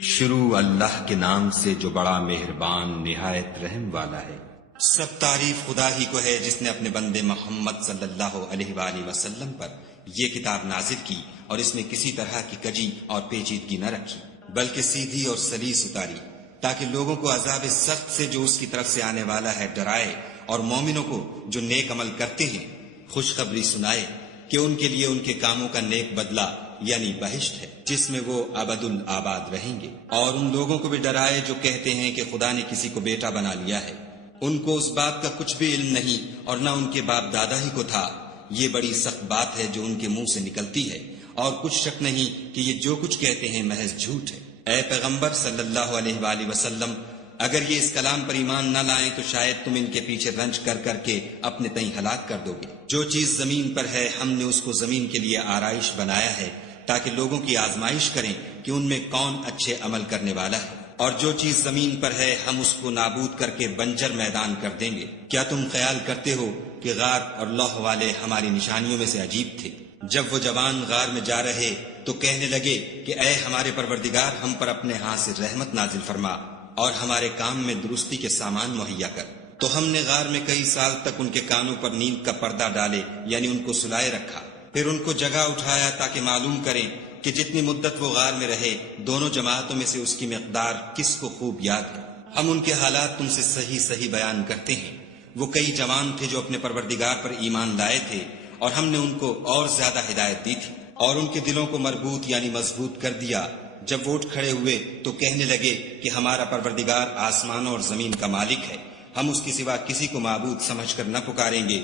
شروع اللہ کے نام سے جو بڑا مہربان نہایت رحم والا ہے۔ سب تعریف خدا ہی کو ہے جس نے اپنے بندے محمد صلی اللہ علیہ وآلہ وسلم پر یہ کتاب نازل کی اور اس میں کسی طرح کی کجی اور پیچیدگی نہ رکھی، بلکہ سیدھی اور سلیس اتاری تاکہ لوگوں کو عذاب سخت سے جو اس کی طرف سے آنے والا ہے ڈرائے، اور مومنوں کو جو نیک عمل کرتے ہیں خوشخبری سنائے کہ ان کے لیے ان کے کاموں کا نیک بدلہ یعنی بہشت ہے جس میں وہ ابد الآباد رہیں گے، اور ان لوگوں کو بھی ڈرائے جو کہتے ہیں کہ خدا نے کسی کو بیٹا بنا لیا ہے، ان کو اس بات کا کچھ بھی علم نہیں اور نہ ان کے باپ دادا ہی کو تھا۔ یہ بڑی سخت بات ہے جو ان کے منہ سے نکلتی ہے، اور کچھ شک نہیں کہ یہ جو کچھ کہتے ہیں محض جھوٹ ہے۔ اے پیغمبر صلی اللہ علیہ وآلہ وسلم، اگر یہ اس کلام پر ایمان نہ لائیں تو شاید تم ان کے پیچھے رنج کر کر کے اپنے تئیں ہلاک کر دو گے۔ جو چیز زمین پر ہے ہم نے اس کو زمین کے لیے آرائش بنایا ہے تاکہ لوگوں کی آزمائش کریں کہ ان میں کون اچھے عمل کرنے والا ہے، اور جو چیز زمین پر ہے ہم اس کو نابود کر کے بنجر میدان کر دیں گے۔ کیا تم خیال کرتے ہو کہ غار اور لوح والے ہماری نشانیوں میں سے عجیب تھے؟ جب وہ جوان غار میں جا رہے تو کہنے لگے کہ اے ہمارے پروردگار، ہم پر اپنے ہاتھ سے رحمت نازل فرما اور ہمارے کام میں درستی کے سامان مہیا کر۔ تو ہم نے غار میں کئی سال تک ان کے کانوں پر نیند کا پردہ ڈالے یعنی ان کو سلائے رکھا، پھر ان کو جگہ اٹھایا تاکہ معلوم کریں کہ جتنی مدت وہ غار میں رہے دونوں جماعتوں میں سے اس کی مقدار کس کو خوب یاد ہے۔ ہم ان کے حالات تم سے صحیح صحیح بیان کرتے ہیں۔ وہ کئی جوان تھے جو اپنے پروردگار پر ایمان لائے تھے، اور ہم نے ان کو اور زیادہ ہدایت دی تھی، اور ان کے دلوں کو مربوط یعنی مضبوط کر دیا۔ جب وہ اٹھ کھڑے ہوئے تو کہنے لگے کہ ہمارا پروردگار آسمانوں اور زمین کا مالک ہے، ہم اس کے سوا کسی کو معبود سمجھ کر نہ پکاریں گے۔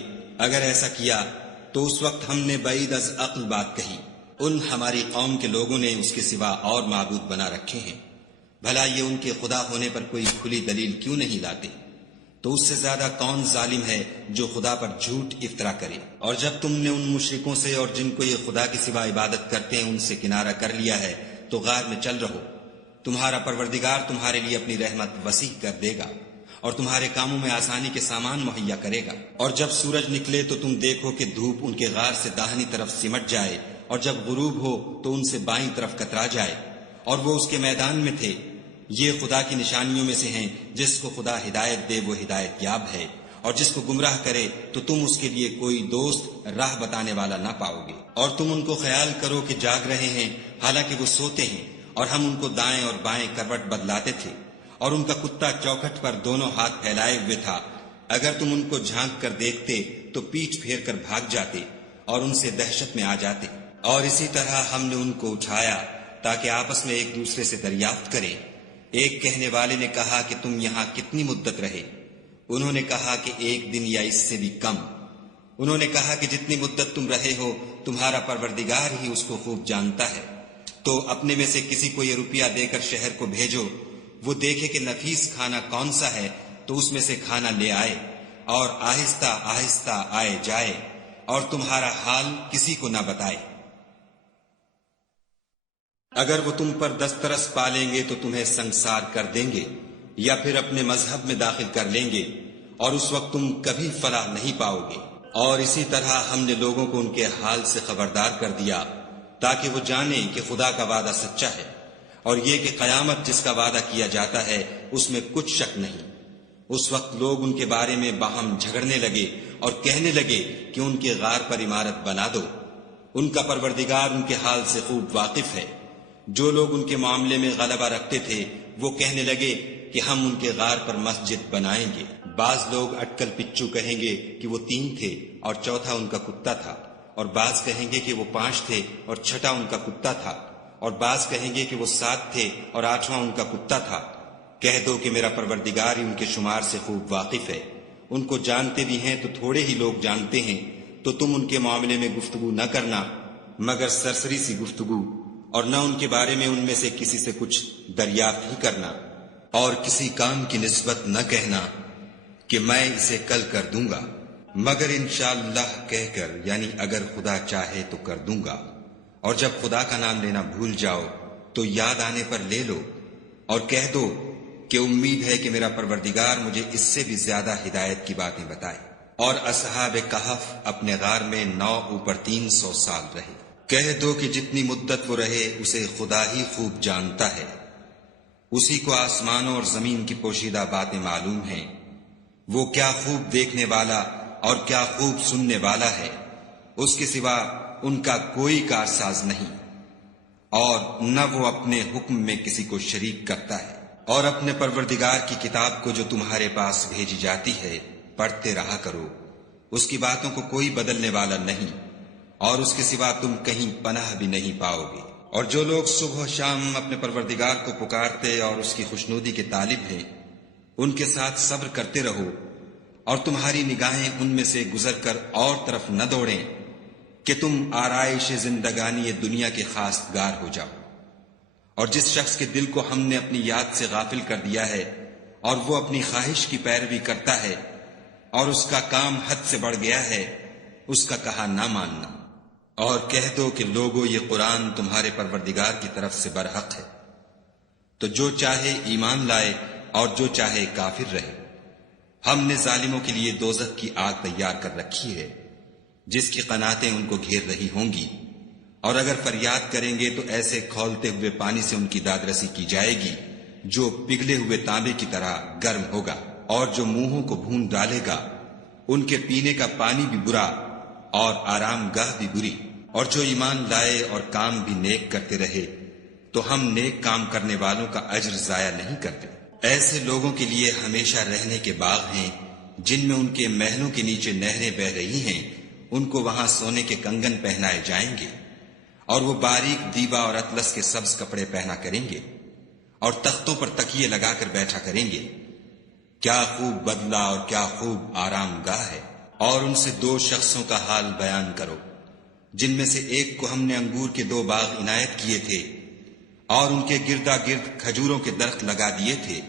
اگر ایسا کیا تو اس وقت ہم نے بعید از عقل بات کہی، ان ہماری قوم کے لوگوں نے اس کے سوا اور معبود بنا رکھے ہیں، بھلا یہ ان کے خدا ہونے پر کوئی کھلی دلیل کیوں نہیں لاتے؟ تو اس سے زیادہ کون ظالم ہے جو خدا پر جھوٹ افطرا کرے؟ اور جب تم نے ان مشرکوں سے اور جن کو یہ خدا کے سوا عبادت کرتے ہیں ان سے کنارہ کر لیا ہے تو غار میں چل رہو، تمہارا پروردگار تمہارے لیے اپنی رحمت وسیع کر دے گا اور تمہارے کاموں میں آسانی کے سامان مہیا کرے گا۔ اور جب سورج نکلے تو تم دیکھو کہ دھوپ ان کے غار سے داہنی طرف سمٹ جائے، اور جب غروب ہو تو ان سے بائیں طرف کترا جائے، اور وہ اس کے میدان میں تھے۔ یہ خدا کی نشانیوں میں سے ہیں، جس کو خدا ہدایت دے وہ ہدایت یاب ہے، اور جس کو گمراہ کرے تو تم اس کے لیے کوئی دوست راہ بتانے والا نہ پاؤ گے۔ اور تم ان کو خیال کرو کہ جاگ رہے ہیں حالانکہ وہ سوتے ہیں، اور ہم ان کو دائیں اور بائیں کروٹ بدلاتے تھے، اور ان کا کتا چوکھٹ پر دونوں ہاتھ پھیلائے ہوئے تھا۔ اگر تم ان کو جھانک کر دیکھتے تو پیٹھ پھیر کر بھاگ جاتے اور ان سے دہشت میں آ جاتے۔ اور اسی طرح ہم نے ان کو اٹھایا تاکہ آپس میں ایک دوسرے سے دریافت کریں۔ ایک کہنے والے نے کہا کہ تم یہاں کتنی مدت رہے؟ انہوں نے کہا کہ ایک دن یا اس سے بھی کم۔ انہوں نے کہا کہ جتنی مدت تم رہے ہو تمہارا پروردگار ہی اس کو خوب جانتا ہے۔ تو اپنے میں سے کسی کو یہ روپیہ دے کر شہر کو بھیجو، وہ دیکھے کہ نفیس کھانا کون سا ہے تو اس میں سے کھانا لے آئے، اور آہستہ آہستہ آئے جائے، اور تمہارا حال کسی کو نہ بتائے۔ اگر وہ تم پر دسترس پالیں گے تو تمہیں سنگسار کر دیں گے یا پھر اپنے مذہب میں داخل کر لیں گے، اور اس وقت تم کبھی فلاح نہیں پاؤ گے۔ اور اسی طرح ہم نے لوگوں کو ان کے حال سے خبردار کر دیا تاکہ وہ جانیں کہ خدا کا وعدہ سچا ہے، اور یہ کہ قیامت جس کا وعدہ کیا جاتا ہے اس میں کچھ شک نہیں۔ اس وقت لوگ ان کے بارے میں باہم جھگڑنے لگے اور کہنے لگے کہ ان کے غار پر عمارت بنا دو۔ ان کا پروردگار ان کے حال سے خوب واقف ہے۔ جو لوگ ان کے معاملے میں غلبہ رکھتے تھے وہ کہنے لگے کہ ہم ان کے غار پر مسجد بنائیں گے۔ بعض لوگ اٹکل پچو کہیں گے کہ وہ 3 تھے اور چوتھا ان کا کتا تھا، اور بعض کہیں گے کہ وہ 5 تھے اور چھٹا ان کا کتا تھا، اور بعض کہیں گے کہ وہ 7 تھے اور 8واں ان کا کتا تھا۔ کہہ دو کہ میرا پروردگار ہی ان کے شمار سے خوب واقف ہے۔ ان کو جانتے بھی ہیں تو تھوڑے ہی لوگ جانتے ہیں، تو تم ان کے معاملے میں گفتگو نہ کرنا مگر سرسری سی گفتگو، اور نہ ان کے بارے میں ان میں سے کسی سے کچھ دریافت ہی کرنا، اور کسی کام کی نسبت نہ کہنا کہ میں اسے کل کر دوں گا، مگر انشاءاللہ کہہ کر یعنی اگر خدا چاہے تو کر دوں گا۔ اور جب خدا کا نام لینا بھول جاؤ تو یاد آنے پر لے لو، اور کہہ دو کہ امید ہے کہ میرا پروردگار مجھے اس سے بھی زیادہ ہدایت کی باتیں بتائے۔ اور اصحاب کہف اپنے غار میں 9 اوپر 300 سال رہے۔ کہہ دو کہ جتنی مدت وہ رہے اسے خدا ہی خوب جانتا ہے۔ اسی کو آسمانوں اور زمین کی پوشیدہ باتیں معلوم ہیں، وہ کیا خوب دیکھنے والا اور کیا خوب سننے والا ہے، اس کے سوا ان کا کوئی کارساز نہیں، اور نہ وہ اپنے حکم میں کسی کو شریک کرتا ہے۔ اور اپنے پروردگار کی کتاب کو جو تمہارے پاس بھیجی جاتی ہے پڑھتے رہا کرو، اس کی باتوں کو کوئی بدلنے والا نہیں، اور اس کے سوا تم کہیں پناہ بھی نہیں پاؤ گے۔ اور جو لوگ صبح و شام اپنے پروردگار کو پکارتے اور اس کی خوشنودی کے طالب ہیں، ان کے ساتھ صبر کرتے رہو، اور تمہاری نگاہیں ان میں سے گزر کر اور طرف نہ دوڑیں کہ تم آرائش زندگانی دنیا کے خاص گار ہو جاؤ۔ اور جس شخص کے دل کو ہم نے اپنی یاد سے غافل کر دیا ہے اور وہ اپنی خواہش کی پیروی کرتا ہے اور اس کا کام حد سے بڑھ گیا ہے، اس کا کہا نہ ماننا، اور کہہ دو کہ لوگو یہ قرآن تمہارے پروردگار کی طرف سے برحق ہے، تو جو چاہے ایمان لائے اور جو چاہے کافر رہے۔ ہم نے ظالموں کے لیے دوزخ کی آگ تیار کر رکھی ہے جس کی قناتیں ان کو گھیر رہی ہوں گی، اور اگر فریاد کریں گے تو ایسے کھولتے ہوئے پانی سے ان کی دادرسی کی جائے گی جو پگھلے ہوئے تانبے کی طرح گرم ہوگا، اور جو منہوں کو بھون ڈالے گا ان کے پینے کا پانی بھی برا اور آرام گاہ بھی بری۔ اور جو ایمان لائے اور کام بھی نیک کرتے رہے تو ہم نیک کام کرنے والوں کا اجر ضائع نہیں کرتے۔ ایسے لوگوں کے لیے ہمیشہ رہنے کے باغ ہیں جن میں ان کے محلوں کے نیچے نہریں بہ رہی ہیں، ان کو وہاں سونے کے کنگن پہنائے جائیں گے، اور وہ باریک دیبا اور اطلس کے سبز کپڑے پہنا کریں گے، اور تختوں پر تکیے لگا کر بیٹھا کریں گے۔ کیا خوب بدلہ اور کیا خوب آرام گاہ ہے۔ اور ان سے دو شخصوں کا حال بیان کرو جن میں سے ایک کو ہم نے انگور کے 2 باغ عنایت کیے تھے اور ان کے گردا گرد کھجوروں کے درخت لگا دیے تھے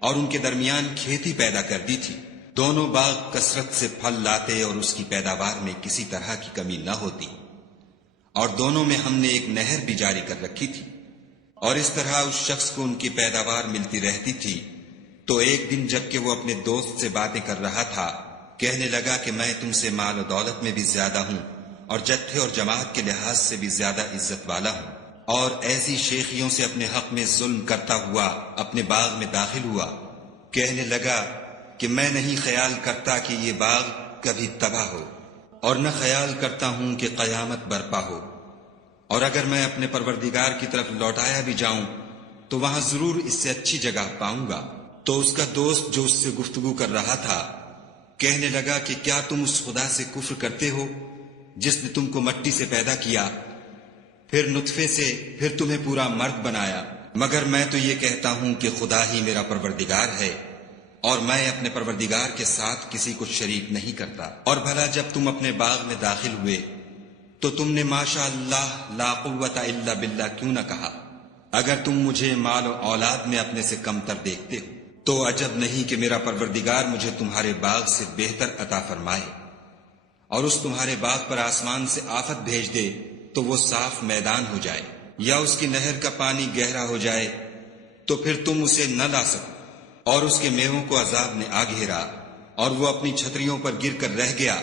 اور ان کے درمیان کھیتی پیدا کر دی تھی۔ دونوں باغ کثرت سے پھل لاتے اور اس کی پیداوار میں کسی طرح کی کمی نہ ہوتی، اور دونوں میں ہم نے ایک نہر بھی جاری کر رکھی تھی، اور اس طرح اس شخص کو ان کی پیداوار ملتی رہتی تھی۔ تو ایک دن جب کہ وہ اپنے دوست سے باتیں کر رہا تھا، کہنے لگا کہ میں تم سے مال و دولت میں بھی زیادہ ہوں اور جتھے اور جماعت کے لحاظ سے بھی زیادہ عزت والا ہوں، اور ایسی شیخیوں سے اپنے حق میں ظلم کرتا ہوا اپنے باغ میں داخل ہوا۔ کہنے لگا کہ میں نہیں خیال کرتا کہ یہ باغ کبھی تباہ ہو، اور نہ خیال کرتا ہوں کہ قیامت برپا ہو، اور اگر میں اپنے پروردگار کی طرف لوٹایا بھی جاؤں تو وہاں ضرور اس سے اچھی جگہ پاؤں گا۔ تو اس کا دوست جو اس سے گفتگو کر رہا تھا کہنے لگا کہ کیا تم اس خدا سے کفر کرتے ہو جس نے تم کو مٹی سے پیدا کیا، پھر نطفے سے، پھر تمہیں پورا مرد بنایا؟ مگر میں تو یہ کہتا ہوں کہ خدا ہی میرا پروردگار ہے، اور میں اپنے پروردگار کے ساتھ کسی کو شریک نہیں کرتا۔ اور بھلا جب تم اپنے باغ میں داخل ہوئے تو تم نے ماشاء اللہ لا قوت الا باللہ کیوں نہ کہا؟ اگر تم مجھے مال و اولاد میں اپنے سے کم تر دیکھتے ہو تو عجب نہیں کہ میرا پروردگار مجھے تمہارے باغ سے بہتر عطا فرمائے، اور اس تمہارے باغ پر آسمان سے آفت بھیج دے تو وہ صاف میدان ہو جائے، یا اس کی نہر کا پانی گہرا ہو جائے تو پھر تم اسے نہ لا سکو، اور اس کے میووں کو عذاب نے آ گھیرا اور وہ اپنی چھتریوں پر گر کر رہ گیا،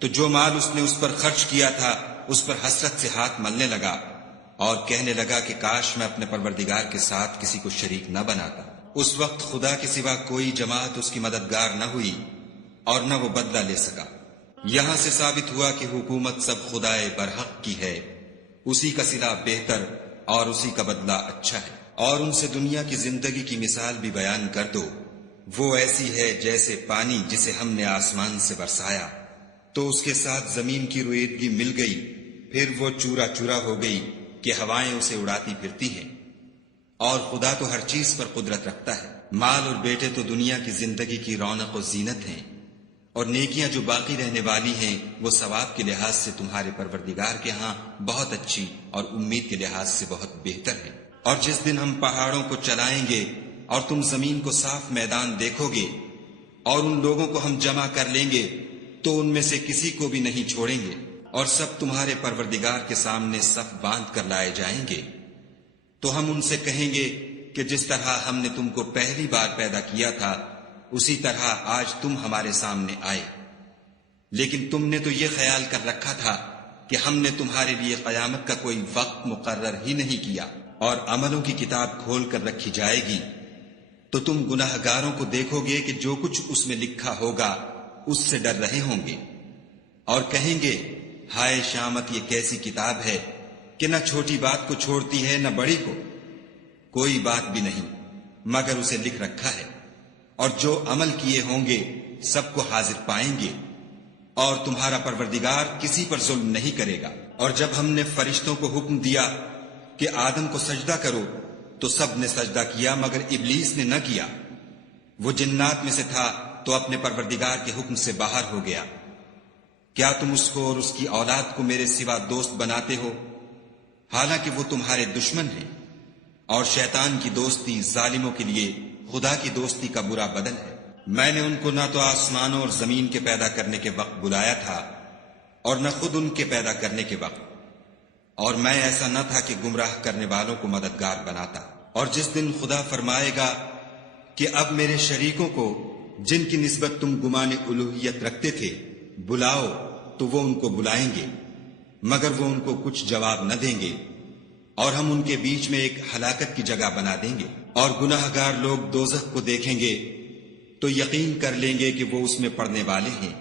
تو جو مال اس نے اس پر خرچ کیا تھا اس پر حسرت سے ہاتھ ملنے لگا اور کہنے لگا کہ کاش میں اپنے پروردگار کے ساتھ کسی کو شریک نہ بناتا۔ اس وقت خدا کے سوا کوئی جماعت اس کی مددگار نہ ہوئی اور نہ وہ بدلہ لے سکا۔ یہاں سے ثابت ہوا کہ حکومت سب خدائے برحق کی ہے، اسی کا صلہ بہتر اور اسی کا بدلہ اچھا ہے۔ اور ان سے دنیا کی زندگی کی مثال بھی بیان کر دو، وہ ایسی ہے جیسے پانی جسے ہم نے آسمان سے برسایا تو اس کے ساتھ زمین کی رویدگی مل گئی، پھر وہ چورا چورا ہو گئی کہ ہوائیں اسے اڑاتی پھرتی ہیں، اور خدا تو ہر چیز پر قدرت رکھتا ہے۔ مال اور بیٹے تو دنیا کی زندگی کی رونق و زینت ہیں، اور نیکیاں جو باقی رہنے والی ہیں وہ ثواب کے لحاظ سے تمہارے پروردگار کے ہاں بہت اچھی اور امید کے لحاظ سے بہت بہتر ہیں۔ اور جس دن ہم پہاڑوں کو چلائیں گے اور تم زمین کو صاف میدان دیکھو گے اور ان لوگوں کو ہم جمع کر لیں گے تو ان میں سے کسی کو بھی نہیں چھوڑیں گے، اور سب تمہارے پروردگار کے سامنے صف باندھ کر لائے جائیں گے۔ تو ہم ان سے کہیں گے کہ جس طرح ہم نے تم کو پہلی بار پیدا کیا تھا اسی طرح آج تم ہمارے سامنے آئے، لیکن تم نے تو یہ خیال کر رکھا تھا کہ ہم نے تمہارے لیے قیامت کا کوئی وقت مقرر ہی نہیں کیا، اور عملوں کی کتاب کھول کر رکھی جائے گی تو تم گناہ گاروں کو دیکھو گے کہ جو کچھ اس میں لکھا ہوگا اس سے ڈر رہے ہوں گے اور کہیں گے ہائے شامت، یہ کیسی کتاب ہے کہ نہ چھوٹی بات کو چھوڑتی ہے نہ بڑی کو، کوئی بات بھی نہیں مگر اسے لکھ رکھا ہے، اور جو عمل کیے ہوں گے سب کو حاضر پائیں گے، اور تمہارا پروردگار کسی پر ظلم نہیں کرے گا۔ اور جب ہم نے فرشتوں کو حکم دیا کہ آدم کو سجدہ کرو تو سب نے سجدہ کیا مگر ابلیس نے نہ کیا، وہ جنات میں سے تھا تو اپنے پروردگار کے حکم سے باہر ہو گیا۔ کیا تم اس کو اور اس کی اولاد کو میرے سوا دوست بناتے ہو، حالانکہ وہ تمہارے دشمن ہیں، اور شیطان کی دوستی ظالموں کے لیے خدا کی دوستی کا برا بدل ہے۔ میں نے ان کو نہ تو آسمانوں اور زمین کے پیدا کرنے کے وقت بلایا تھا اور نہ خود ان کے پیدا کرنے کے وقت، اور میں ایسا نہ تھا کہ گمراہ کرنے والوں کو مددگار بناتا۔ اور جس دن خدا فرمائے گا کہ اب میرے شریکوں کو جن کی نسبت تم گمان الوہیت رکھتے تھے بلاؤ، تو وہ ان کو بلائیں گے مگر وہ ان کو کچھ جواب نہ دیں گے، اور ہم ان کے بیچ میں ایک ہلاکت کی جگہ بنا دیں گے۔ اور گناہ گار لوگ دوزخ کو دیکھیں گے تو یقین کر لیں گے کہ وہ اس میں پڑنے والے ہیں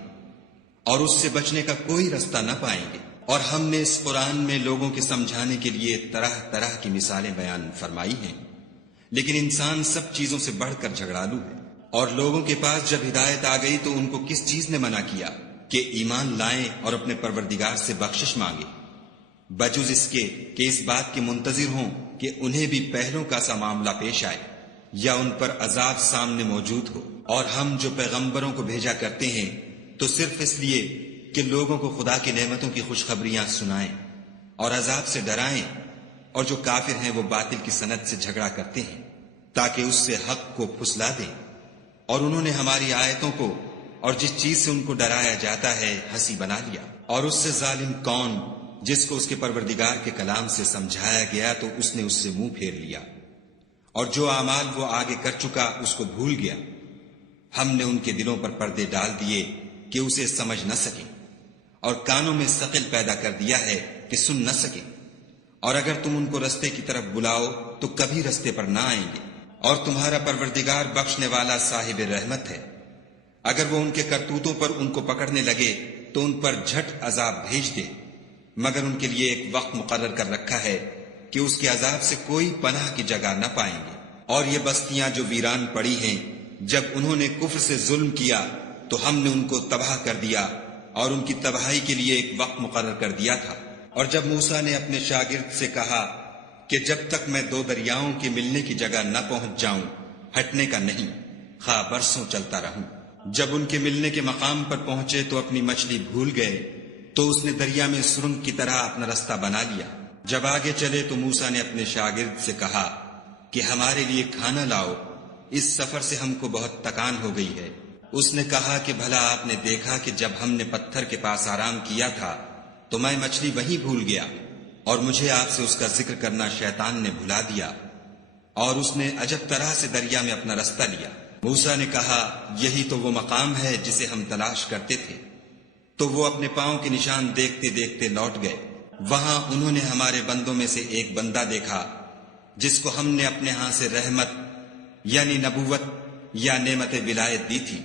اور اس سے بچنے کا کوئی رستہ نہ پائیں گے۔ اور ہم نے اس قرآن میں لوگوں کے سمجھانے کے لیے طرح طرح کی مثالیں بیان فرمائی ہیں، لیکن انسان سب چیزوں سے بڑھ کر جھگڑالو ہے۔ اور لوگوں کے پاس جب ہدایت آ گئی تو ان کو کس چیز نے منع کیا کہ ایمان لائیں اور اپنے پروردگار سے بخشش مانگے، بجز اس کے کہ اس بات کے منتظر ہوں کہ انہیں بھی پہلوں کا سا معاملہ پیش آئے یا ان پر عذاب سامنے موجود ہو۔ اور ہم جو پیغمبروں کو بھیجا کرتے ہیں تو صرف اس لیے کہ لوگوں کو خدا کی نعمتوں کی خوشخبریاں سنائیں اور عذاب سے ڈرائیں، اور جو کافر ہیں وہ باطل کی سند سے جھگڑا کرتے ہیں تاکہ اس سے حق کو پھسلا دیں۔ اور انہوں نے ہماری آیتوں کو اور جس چیز سے ان کو ڈرایا جاتا ہے ہنسی بنا لیا۔ اور اس سے ظالم کون جس کو اس کے پروردگار کے کلام سے سمجھایا گیا تو اس نے اس سے منہ پھیر لیا، اور جو اعمال وہ آگے کر چکا اس کو بھول گیا۔ ہم نے ان کے دلوں پر پردے ڈال دیے کہ اسے سمجھ نہ سکیں، اور کانوں میں ثقل پیدا کر دیا ہے کہ سن نہ سکیں، اور اگر تم ان کو رستے کی طرف بلاؤ تو کبھی رستے پر نہ آئیں گے۔ اور تمہارا پروردگار بخشنے والا صاحب رحمت ہے، اگر وہ ان کے کرتوتوں پر ان کو پکڑنے لگے تو ان پر جھٹ عذاب بھیج دے، مگر ان کے لیے ایک وقت مقرر کر رکھا ہے کہ اس کے عذاب سے کوئی پناہ کی جگہ نہ پائیں گے۔ اور یہ بستیاں جو ویران پڑی ہیں، جب انہوں نے کفر سے ظلم کیا تو ہم نے ان کو تباہ کر دیا، اور ان کی تباہی کے لیے ایک وقت مقرر کر دیا تھا۔ اور جب موسیٰ نے اپنے شاگرد سے کہا کہ جب تک میں دو دریاؤں کے ملنے کی جگہ نہ پہنچ جاؤں ہٹنے کا نہیں، خواہ برسوں چلتا رہوں۔ جب ان کے ملنے کے مقام پر پہنچے تو اپنی مچھلی بھول گئے تو اس نے دریا میں سرنگ کی طرح اپنا رستہ بنا لیا۔ جب آگے چلے تو موسیٰ نے اپنے شاگرد سے کہا کہ ہمارے لیے کھانا لاؤ، اس سفر سے ہم کو بہت تکان ہو گئی ہے۔ اس نے کہا کہ بھلا آپ نے دیکھا کہ جب ہم نے پتھر کے پاس آرام کیا تھا تو میں مچھلی وہیں بھول گیا، اور مجھے آپ سے اس کا ذکر کرنا شیطان نے بھلا دیا، اور اس نے عجب طرح سے دریا میں اپنا رستہ لیا۔ موسیٰ نے کہا یہی تو وہ مقام ہے جسے ہم تلاش کرتے تھے۔ تو وہ اپنے پاؤں کے نشان دیکھتے دیکھتے لوٹ گئے۔ وہاں انہوں نے ہمارے بندوں میں سے ایک بندہ دیکھا جس کو ہم نے اپنے ہاں سے رحمت یعنی نبوت یا نعمت ولایت دی تھی،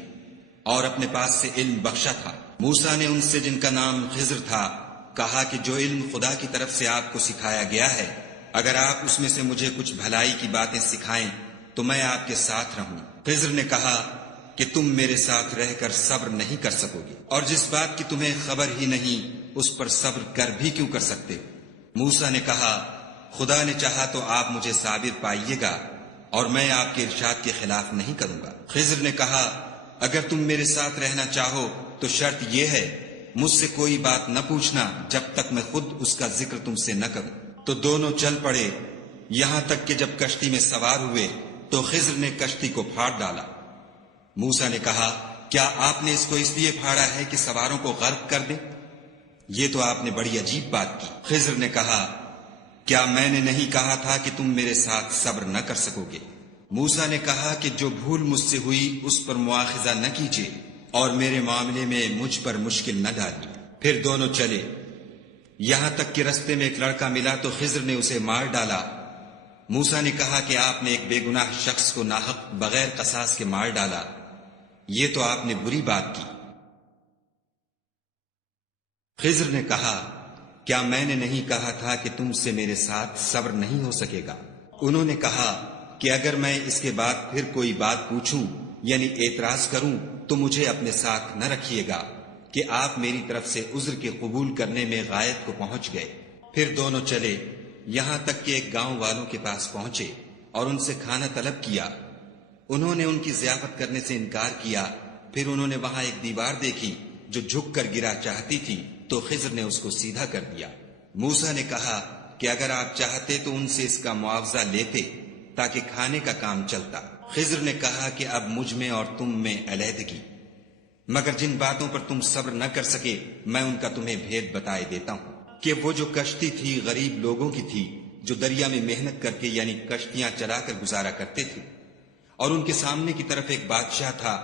اور اپنے پاس سے علم بخشا تھا۔ موسیٰ نے ان سے جن کا نام خضر تھا کہا کہ جو علم خدا کی طرف سے آپ کو سکھایا گیا ہے، اگر آپ اس میں سے مجھے کچھ بھلائی کی باتیں سکھائیں تو میں آپ کے ساتھ رہوں۔ خضر نے کہا کہ تم میرے ساتھ رہ کر صبر نہیں کر سکو گے، اور جس بات کی تمہیں خبر ہی نہیں اس پر صبر کر بھی کیوں کر سکتے ہو؟ موسیٰ نے کہا خدا نے چاہا تو آپ مجھے صابر پائیے گا، اور میں آپ کے ارشاد کے خلاف نہیں کروں گا۔ خضر نے کہا اگر تم میرے ساتھ رہنا چاہو تو شرط یہ ہے مجھ سے کوئی بات نہ پوچھنا جب تک میں خود اس کا ذکر تم سے نہ کروں۔ تو دونوں چل پڑے، یہاں تک کہ جب کشتی میں سوار ہوئے تو خضر نے کشتی کو پھاڑ ڈالا۔ موسیٰ نے کہا کیا آپ نے اس کو اس لیے پھاڑا ہے کہ سواروں کو غرق کر دے؟ یہ تو آپ نے بڑی عجیب بات کی۔ خضر نے کہا کیا میں نے نہیں کہا تھا کہ تم میرے ساتھ صبر نہ کر سکو گے؟ موسیٰ نے کہا کہ جو بھول مجھ سے ہوئی اس پر مواخذہ نہ کیجیے، اور میرے معاملے میں مجھ پر مشکل نہ ڈالیے۔ پھر دونوں چلے، یہاں تک کہ رستے میں ایک لڑکا ملا تو خضر نے اسے مار ڈالا، موسیٰ نے کہا کہ آپ نے ایک بے گناہ شخص کو ناحق بغیر قصاص کے مار ڈالا، یہ تو آپ نے بری بات کی۔ خضر نے کہا کیا میں نے نہیں کہا تھا کہ تم سے میرے ساتھ صبر نہیں ہو سکے گا؟ انہوں نے کہا کہ اگر میں اس کے بعد پھر کوئی بات پوچھوں یعنی اعتراض کروں تو مجھے اپنے ساتھ نہ رکھیے گا کہ آپ میری طرف سے عذر کے قبول کرنے میں غایت کو پہنچ گئے۔ پھر دونوں چلے یہاں تک کہ ایک گاؤں والوں کے پاس پہنچے اور ان سے کھانا طلب کیا۔ انہوں نے ان کی ضیافت کرنے سے انکار کیا۔ پھر انہوں نے وہاں ایک دیوار دیکھی جو جھک کر گرا چاہتی تھی تو خضر نے اس کو سیدھا کر دیا۔ موسیٰ نے کہا کہ اگر آپ چاہتے تو ان سے اس کا معاوضہ لیتے تاکہ کھانے کا کام چلتا۔ خضر نے کہا کہ اب مجھ میں اور تم میں علیحدگی، مگر جن باتوں پر تم صبر نہ کر سکے میں ان کا تمہیں بھید بتائے دیتا ہوں کہ وہ جو کشتی تھی غریب لوگوں کی تھی جو دریا میں محنت کر کے یعنی کشتیاں چلا کر گزارا کرتے تھے، اور ان کے سامنے کی طرف ایک بادشاہ تھا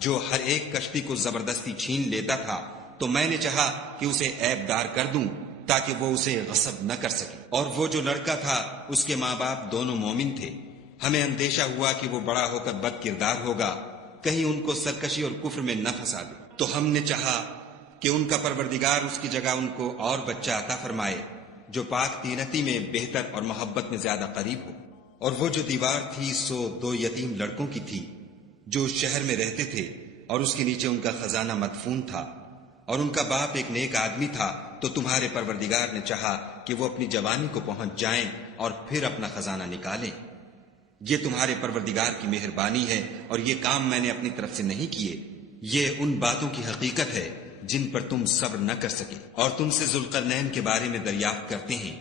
جو ہر ایک کشتی کو زبردستی چھین لیتا تھا، تو میں نے چاہا کہ اسے عیب دار کر دوں تاکہ وہ اسے غصب نہ کر سکے۔ اور وہ جو لڑکا تھا اس کے ماں باپ دونوں مومن تھے۔ ہمیں اندیشہ ہوا کہ وہ بڑا ہو کر بد کردار ہوگا، کہیں ان کو سرکشی اور کفر میں نہ پھنسا دے، تو ہم نے چاہا کہ ان کا پروردگار اس کی جگہ ان کو اور بچہ عطا فرمائے جو پاک تینتی میں بہتر اور محبت میں زیادہ قریب ہو۔ اور وہ جو دیوار تھی سو 2 یتیم لڑکوں کی تھی جو اس شہر میں رہتے تھے، اور اس کے نیچے ان کا خزانہ مدفون تھا، اور ان کا باپ ایک نیک آدمی تھا، تو تمہارے پروردگار نے چاہا کہ وہ اپنی جوانی کو پہنچ جائیں اور پھر اپنا خزانہ نکالیں۔ یہ تمہارے پروردگار کی مہربانی ہے اور یہ کام میں نے اپنی طرف سے نہیں کیے، یہ ان باتوں کی حقیقت ہے جن پر تم صبر نہ کر سکے۔ اور تم سے ذوالقرنین کے بارے میں دریافت کرتے ہیں،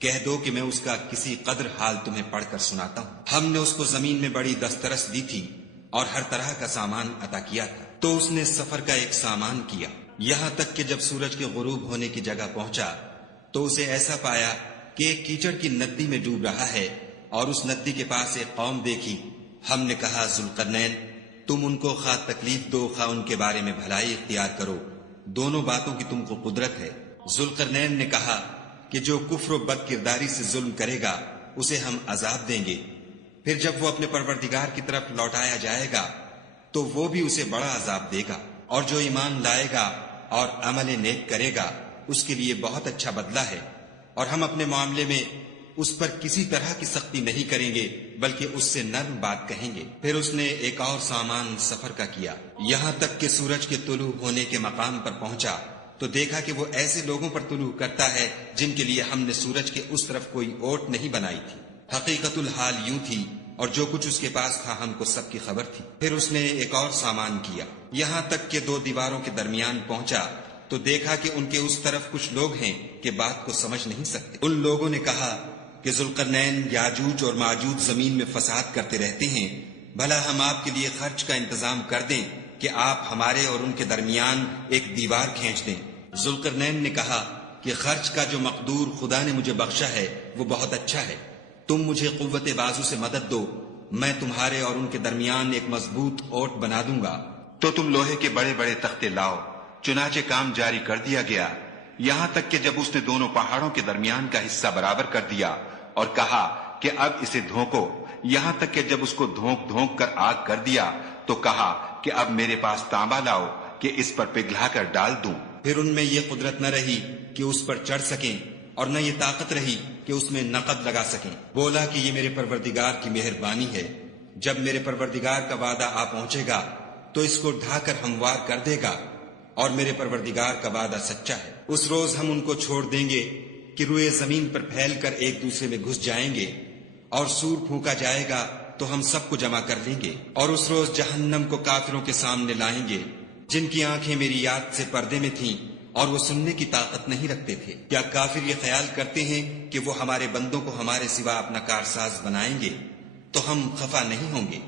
کہہ دو کہ میں اس کا کسی قدر حال تمہیں پڑھ کر سناتا ہوں۔ ہم نے اس کو زمین میں بڑی دسترس دی تھی اور ہر طرح کا سامان عطا کیا تھا، تو اس نے سفر کا ایک سامان کیا، یہاں تک کہ جب سورج کے غروب ہونے کی جگہ پہنچا تو اسے ایسا پایا کہ ایک کیچڑ کی ندی میں ڈوب رہا ہے، اور اس ندی کے پاس ایک قوم دیکھی۔ ہم نے کہا ذوالقرنین تم ان کو خواہ تکلیف دو خواہ ان کے بارے میں بھلائی اختیار کرو، دونوں باتوں کی تم کو قدرت ہے۔ ذوالقرنین نے کہا کہ جو کفر و بد کرداری سے ظلم کرے گا اسے ہم عذاب دیں گے، پھر جب وہ اپنے پروردگار کی طرف لوٹایا جائے گا تو وہ بھی اسے بڑا عذاب دے گا، اور جو ایمان لائے گا اور عمل نیک کرے گا اس کے لیے بہت اچھا بدلہ ہے، اور ہم اپنے معاملے میں اس پر کسی طرح کی سختی نہیں کریں گے بلکہ اس سے نرم بات کہیں گے۔ پھر اس نے ایک اور سامان سفر کا کیا، یہاں تک کہ سورج کے طلوع ہونے کے مقام پر پہنچا تو دیکھا کہ وہ ایسے لوگوں پر طلوع کرتا ہے جن کے لیے ہم نے سورج کے اس طرف کوئی اوٹ نہیں بنائی تھی۔ حقیقت الحال یوں تھی، اور جو کچھ اس کے پاس تھا ہم کو سب کی خبر تھی۔ پھر اس نے ایک اور سامان کیا، یہاں تک کہ 2 دیواروں کے درمیان پہنچا تو دیکھا کہ ان کے اس طرف کچھ لوگ ہیں کہ بات کو سمجھ نہیں سکتے۔ ان لوگوں نے کہا کہ ذوالقرنین یاجوج اور ماجوج زمین میں فساد کرتے رہتے ہیں، بھلا ہم آپ کے لیے خرچ کا انتظام کر دیں کہ آپ ہمارے اور ان کے درمیان ایک دیوار کھینچ دیں۔ ذوالقرنین نے کہا کہ خرچ کا جو مقدور خدا نے مجھے بخشا ہے وہ بہت اچھا ہے، تم مجھے قوت بازو سے مدد دو، میں تمہارے اور ان کے درمیان ایک مضبوط اوٹ بنا دوں گا۔ تو تم لوہے کے بڑے بڑے تختے لاؤ۔ چنانچہ کام جاری کر دیا گیا، یہاں تک کہ جب اس نے دونوں پہاڑوں کے درمیان کا حصہ برابر کر دیا اور کہا کہ اب اسے دھونکو، یہاں تک کہ جب اس کو دھونک دھونک کر آگ کر دیا تو کہا کہ اب میرے پاس تانبا لاؤ کہ اس پر پگھلا کر ڈال دوں۔ پھر ان میں یہ قدرت نہ رہی کہ اس پر چڑھ سکیں اور نہ یہ طاقت رہی کہ اس میں نقد لگا سکیں۔ بولا کہ یہ میرے پروردگار کی مہربانی ہے، جب میرے پروردگار کا وعدہ آ پہنچے گا تو اس کو ڈھا کر ہموار کر دے گا، اور میرے پروردگار کا وعدہ سچا ہے۔ اس روز ہم ان کو چھوڑ دیں گے کہ روئے زمین پر پھیل کر ایک دوسرے میں گھس جائیں گے، اور سور پھونکا جائے گا تو ہم سب کو جمع کر لیں گے۔ اور اس روز جہنم کو کافروں کے سامنے لائیں گے جن کی آنکھیں میری یاد سے پردے میں تھیں اور وہ سننے کی طاقت نہیں رکھتے تھے۔ کیا کافر یہ خیال کرتے ہیں کہ وہ ہمارے بندوں کو ہمارے سوا اپنا کارساز بنائیں گے؟ تو ہم خفا نہیں ہوں گے۔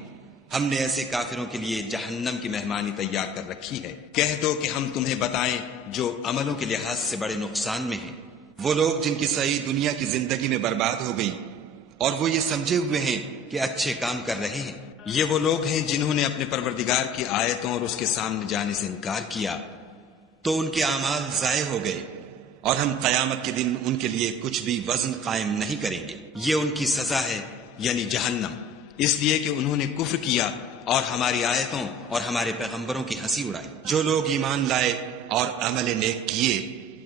ہم نے ایسے کافروں کے لیے جہنم کی مہمانی تیار کر رکھی ہے۔ کہہ دو کہ ہم تمہیں بتائیں جو عملوں کے لحاظ سے بڑے نقصان میں ہیں، وہ لوگ جن کی صحیح دنیا کی زندگی میں برباد ہو گئی اور وہ یہ سمجھے ہوئے ہیں کہ اچھے کام کر رہے ہیں۔ یہ وہ لوگ ہیں جنہوں نے اپنے پروردگار کی آیتوں اور اس کے سامنے جانے سے انکار کیا، تو ان کے اعمال ضائع ہو گئے، اور ہم قیامت کے دن ان کے لیے کچھ بھی وزن قائم نہیں کریں گے. یہ ان کی سزا ہے یعنی جہنم، اس لیے کہ انہوں نے کفر کیا اور ہماری آیتوں اور ہمارے پیغمبروں کی ہنسی اڑائی. جو لوگ ایمان لائے اور عمل نیک کیے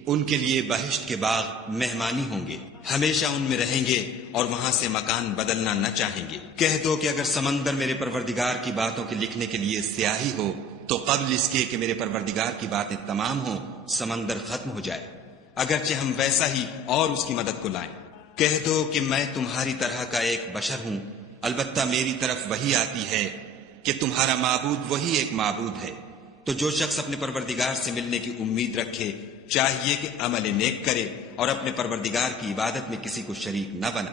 ان کے لیے بہشت کے باغ مہمانی ہوں گے، ہمیشہ ان میں رہیں گے اور وہاں سے مکان بدلنا نہ چاہیں گے. کہہ دو کہ اگر سمندر میرے پروردگار کی باتوں کے لکھنے کے لیے سیاہی ہو تو قبل اس کے کہ میرے پروردگار کی باتیں تمام ہوں سمندر ختم ہو جائے، اگرچہ ہم ویسا ہی اور اس کی مدد کو لائیں. کہہ دو کہ میں تمہاری طرح کا ایک بشر ہوں، البتہ میری طرف وہی آتی ہے کہ تمہارا معبود وہی ایک معبود ہے. تو جو شخص اپنے پروردگار سے ملنے کی امید رکھے چاہیے کہ عمل نیک کرے اور اپنے پروردگار کی عبادت میں کسی کو شریک نہ بنا.